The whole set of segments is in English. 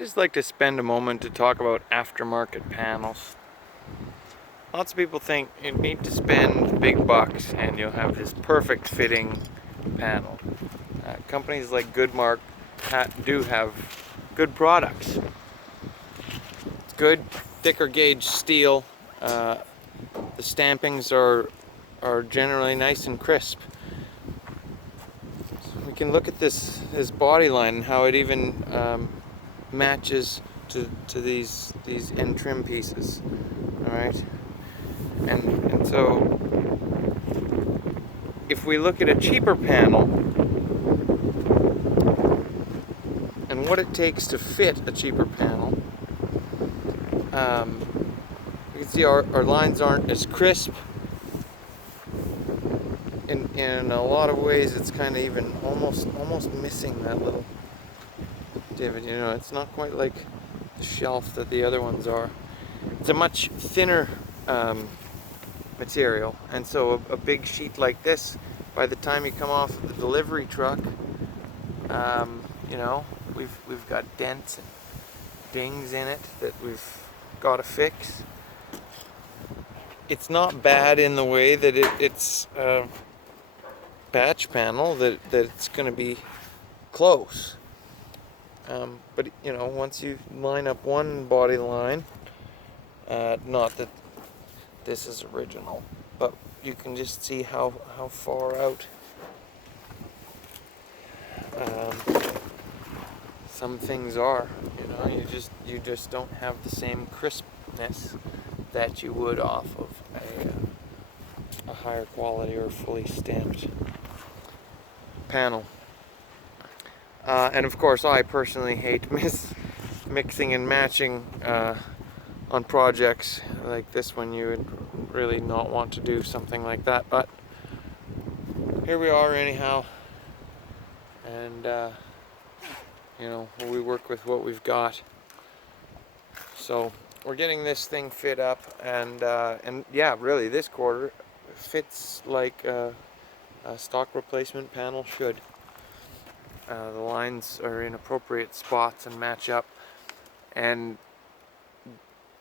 just like to spend a moment to talk about aftermarket panels. Lots of people think you need to spend big bucks and you'll have this perfect fitting panel. Companies like Goodmark do have good products. It's good, thicker gauge steel. The stampings are generally nice and crisp. So we can look at this body line and how it even matches to these end trim pieces. All right, and so if we look at a cheaper panel and what it takes to fit a cheaper panel, you can see our lines aren't as crisp. In a lot of ways, it's kind of even almost missing that little divot. You know, it's not quite like the shelf that the other ones are. It's a much thinner material, and so a big sheet like this, by the time you come off of the delivery truck, you know, we've got dents and dings in it that we've got to fix. It's not bad in the way that it's a batch panel, that it's going to be close. But you know, once you line up one body line, not that this is original, but you can just see how far out some things are. You know, you just don't have the same crispness that you would off of a higher quality or fully stamped panel. And of course, I personally hate mixing and matching on projects like this one. You would really not want to do something like that, but here we are anyhow, and you know, we work with what we've got. So we're getting this thing fit up, and yeah, really, this quarter fits like a stock replacement panel should. The lines are in appropriate spots and match up, and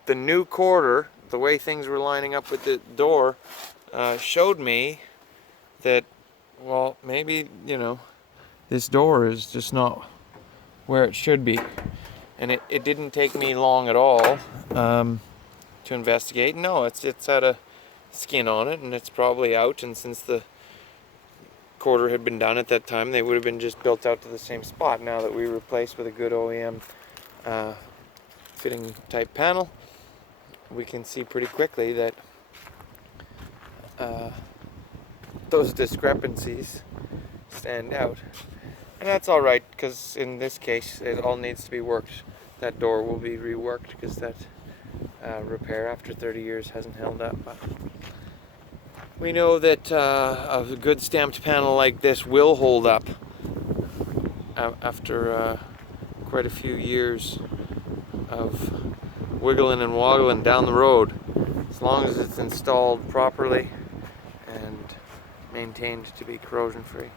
the new quarter, the way things were lining up with the door, showed me that, well, maybe, you know, this door is just not where it should be. And it didn't take me long at all to investigate. No, it's had a skin on it, and it's probably out, and since the quarter had been done at that time, they would have been just built out to the same spot. Now that we replaced with a good OEM fitting type panel, we can see pretty quickly that those discrepancies stand out. And that's all right, because in this case it all needs to be worked. That door will be reworked because that repair after 30 years hasn't held up. But we know that a good stamped panel like this will hold up after quite a few years of wiggling and woggling down the road, as long as it's installed properly and maintained to be corrosion free.